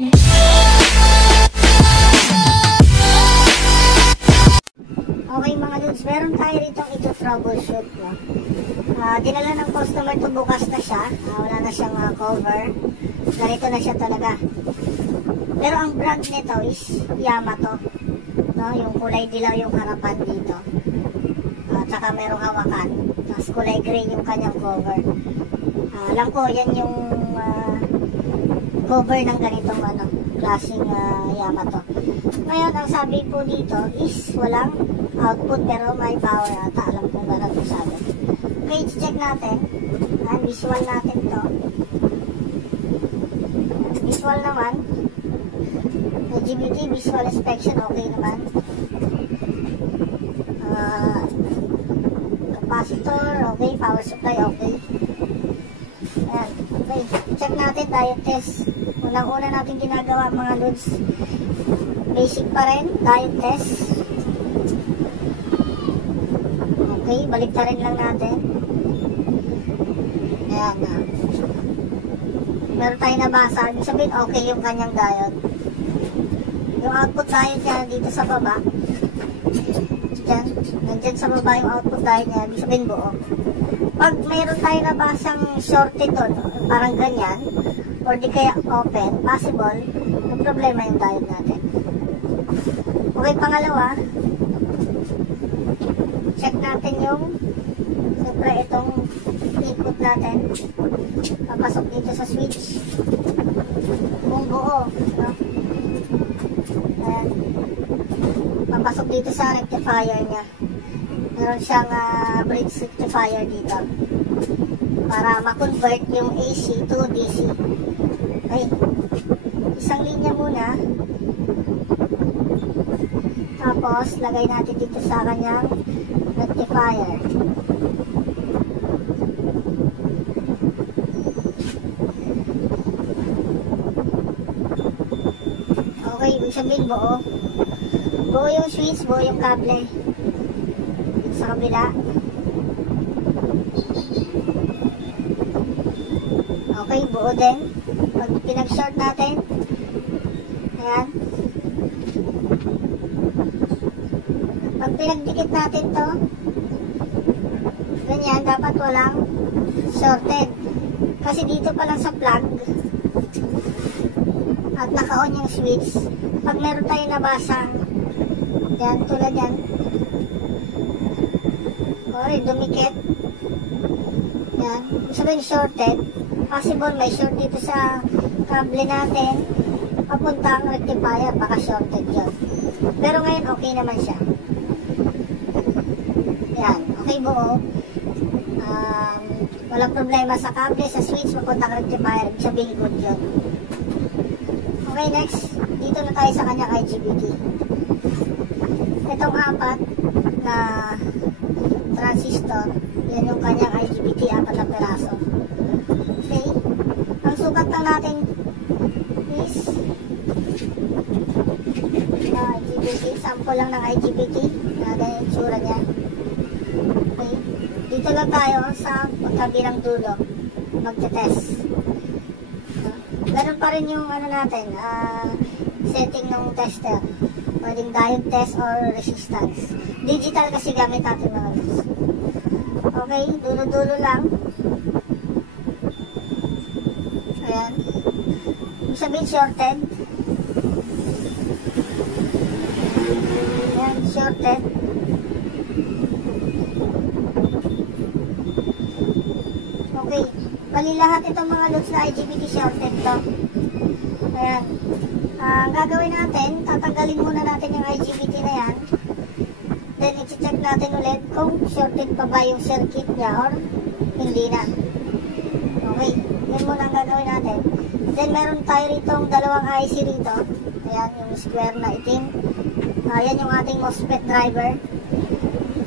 Okay mga dudes, meron tayo rito ito troubleshoot, no? Dinala ng customer to, bukas na siya, wala na siyang cover, ganito na siya talaga. Pero ang brand nito is Yamato, no? Yung kulay dilaw yung harapan dito, tsaka merong hawakan, tapos kulay gray yung kanyang cover. Alam ko yan yung cover ng ganitong klaseng Yamato. Ngayon ang sabi po dito is walang output pero may power ata, alam kong gano'n yung sabi. Okay, check natin. Visual natin to. Visual naman, IGBT visual inspection okay naman. Capacitor okay, power supply okay. Ayan, okay, check natin diode test. Unang-una natin ginagawa mga loads, basic pa rin, diode test. Okay, baliktarin lang natin. Ayan na. Meron tayo nabasa. Ibig sabihin, okay yung kanyang diode. Yung output diode niya dito sa baba. Diyan. Nandyan sa baba yung output diode niya. Ibig sabihin buo. Pag mayroon tayo nabasang shorted doon, parang ganyan, or di kaya open, possible, yung problema yung diode natin. Okay, pangalawa, check natin yung, siyempre itong input natin, papasok dito sa switch, kung buo, no? Ayan, papasok dito sa rectifier nya. Meron siyang bridge rectifier dito para ma-convert yung AC to DC. Okay, isang linya muna, tapos lagay natin dito sa kanyang rectifier. Okay, ibig sabihin buo yung switch, buo yung kable dito sa kabila. Okay, buo din. Pag pinag-short natin, ayan, pag pinagdikit natin to, ganyan, dapat walang shorted. Kasi dito pa lang sa plug at naka-on yung switch. Pag meron tayo nabasang, yan, tulad yan, or dumikit, yan, sabihin shorted, possible may short dito sa kable natin, papunta ang rectifier, baka shorted yun. Pero ngayon okay naman siya. Yan, okay buo. Walang problema sa kable, sa switch, papunta ang rectifier, sabihin good yun. Okay, next, dito na tayo sa kanyang IGBT. Itong apat na transistor, yan yung kanyang IGBT, apat na peraso. Okay, ang sukat lang natin is IGBT, sample lang ng IGBT, ganyan yung tsura niya. Okay, dito lang tayo sa pagkabilang dulo, magte-test. Ganun pa rin yung natin, setting ng tester. Pwedeng diode test or resistance. Digital kasi gamit natin mga guys. Okay, dulo-dulo lang. Ayan. Ibig sabihin shorted. Ayan, shorted. Okay. Bali lahat itong mga loads na IGBT shorted to. Ayan. Ang gagawin natin, tatanggalin muna natin yung IGBT na yan. Then, i-check natin ulit kung shorted pa ba yung circuit niya or hindi na. Okay. Yan muna ang gagawin natin. Then, meron tayo ritong dalawang IC rito. Ayan, yung square na itim. Ayan yung ating MOSFET driver.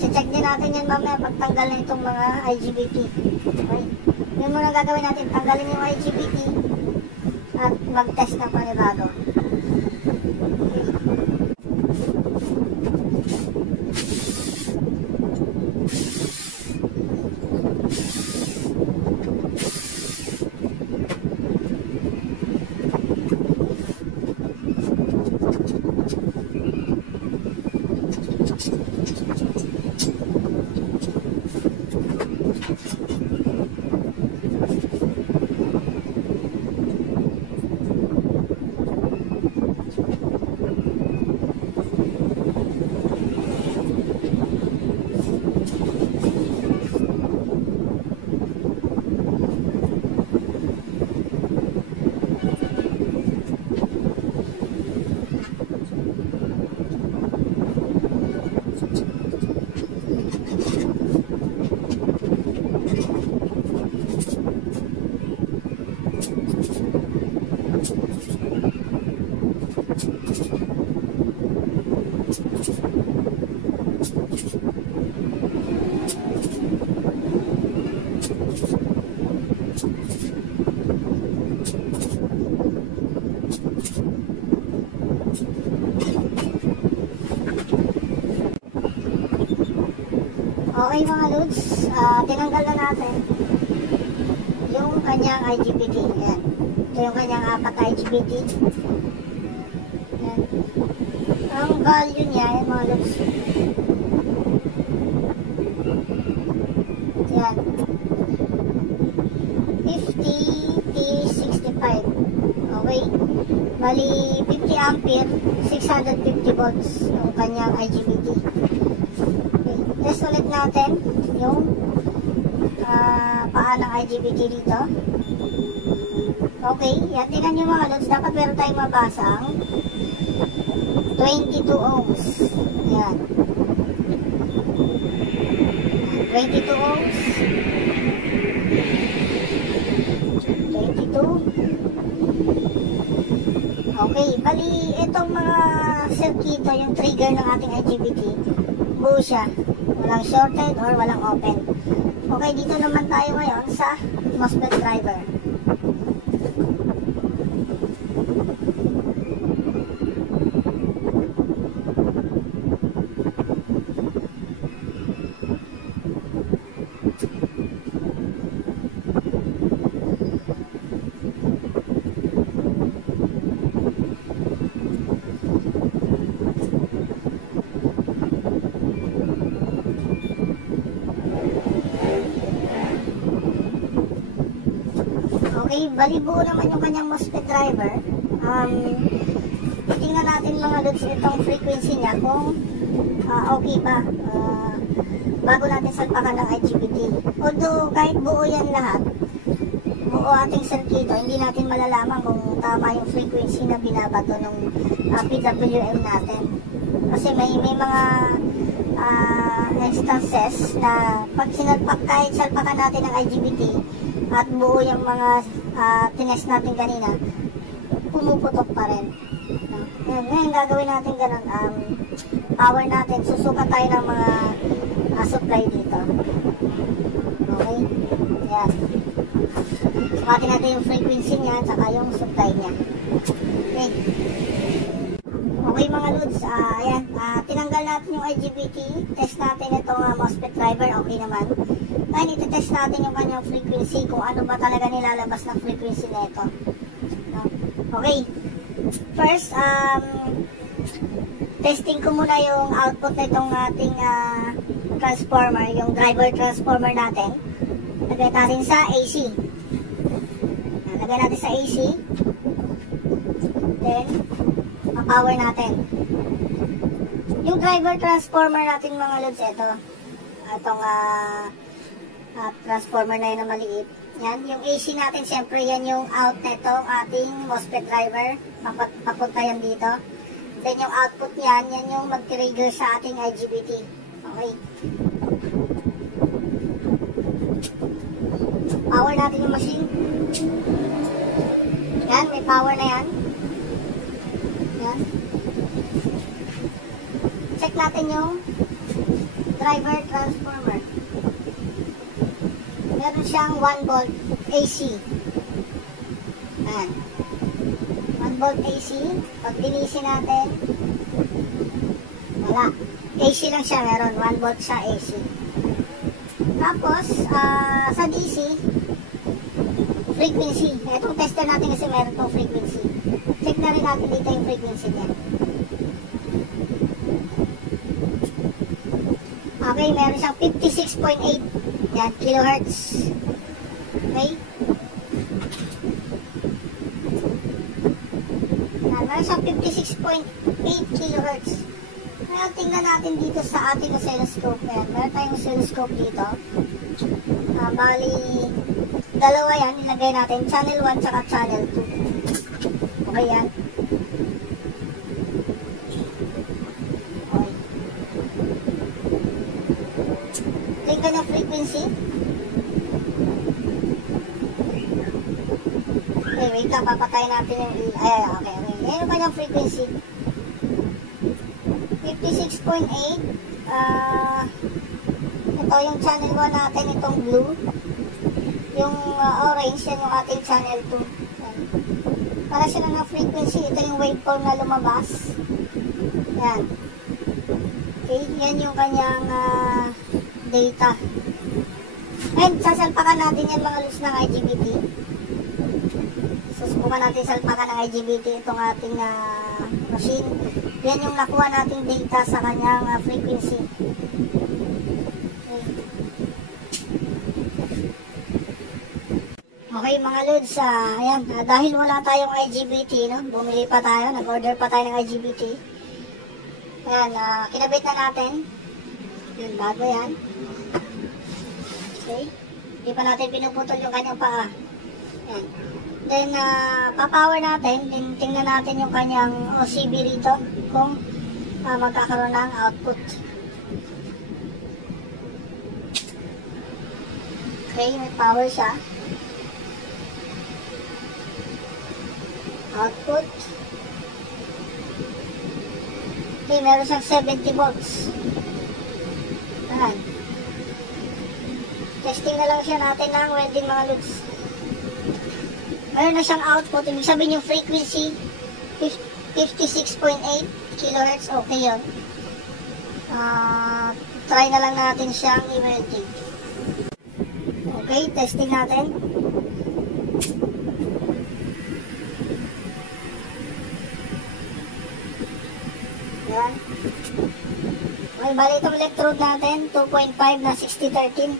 I-check din natin yan mamaya pagtanggal na itong mga IGBT. Okay. Yan muna ang gagawin natin. Tanggalin yung IGBT at mag-test na panibago. Okay mga lods, tinanggal na natin yung kanyang IGBT. Ayan. Ito yung kanyang 4 IGBT. Ayan. Ang value niya, ayan mga lods. Ayan. 50 T65. Okay. Bali, 50 ampere, 650 volts yung kanyang IGBT. Okay. Test ulit natin yung paan ng IGBT dito. Okay. Yan. Tingnan nyo mga lods. Dapat meron tayong mabasang 22 ohms. Ayan. 22 ohms. 22. Okay, bali itong mga circuito, yung trigger ng ating IGBT, buo siya. Walang shorted or walang open. Okay, dito naman tayo ngayon sa MOSFET driver. Okay, bali buo naman yung kanyang MOSFET driver. Tingnan natin mga lods itong frequency niya kung okay ba bago natin salpakan ng IGBT. Although kahit buo yan lahat, buo ating circuito, hindi natin malalaman kung tama yung frequency na binabato ng PWM natin. Kasi may mga instances na pag kahit salpakan natin ng IGBT at buo yung mga tinest natin kanina, pumuputok pa rin. Ngayon gagawin natin ganun, power natin, susukat tayo ng mga supply dito. Okay, yan, sukatin natin yung frequency niya at saka yung supply niya. Okay, okay mga lods, ayan, tinanggal natin yung IGBT, test natin itong MOSFET driver, okay naman. Ngayon iti-test natin yung kanyang frequency, kung ano ba talaga nilalabas ng frequency nito. Okay, first, testing ko muna yung output na itong ating transformer, yung driver transformer natin. Lagay natin sa AC. Lagay natin sa AC. Then, power natin. Yung driver transformer natin mga lods, itong transformer na yun na maliit. Yan, yung AC natin, syempre yan yung out nito, ating MOSFET driver. Papunta yan dito. Then yung output yan, yan yung mag-trigger sa ating IGBT. Okay. Power natin yung machine. Yan, may power na yan. Yan. Check natin yung driver transformer. Meron siyang 1 volt AC. Ayan. 1 volt AC. Pag dinisi natin, wala. AC lang siya. Meron 1 volt sa AC. Tapos, sa DC, frequency. Itong tester natin kasi meron itong frequency. Check na rin natin dito yung frequency niya. Okay, meron siyang 56.8. Yan, kilohertz. Okay? Yan, meron siyang 56.8 kilohertz. Kaya tingnan natin dito sa ating oscilloscope. Yan, meron tayong oscilloscope dito. Bali, dalawa yan, ilagay natin. Channel 1 tsaka channel 2. Okay yan. Tingnan yung frequency. Okay, wait lang. Papatay natin yung okay. Yan yung kanyang frequency. 56.8. Ito yung channel 1 natin. Itong blue. Yung orange, yan yung ating channel 2. para sila na frequency. Ito yung waveform na lumabas. Yan. Okay, yan yung kanyang data. And sasalpakan natin yan mga lods ng IGBT. Susubukan natin salpakan ng IGBT itong ating machine. Yan yung nakuha nating data sa kanyang frequency. Okay mga lods, ayan, dahil wala tayong IGBT, no, bumili pa tayo, nag-order pa tayo ng IGBT. Ayan, kinabit na natin. Yun, bago yan. Okay, hindi pa natin pinuputol yung kanyang paa. Ayan. Then, papower natin, tingnan natin yung kanyang OCB rito, kung magkakaroon ng output. Okay, may power siya. Output. Okay, meron siyang 70 volts. Ayan. Testing na lang siya natin ng welding mga lods. Meron na siyang output. Ibig sabihin yung frequency 56.8 kHz. Okay yun. Try na lang natin siyang i-welding. Okay, testing natin. Yan. Okay, bali itong electrode natin, 2.5 na 6013.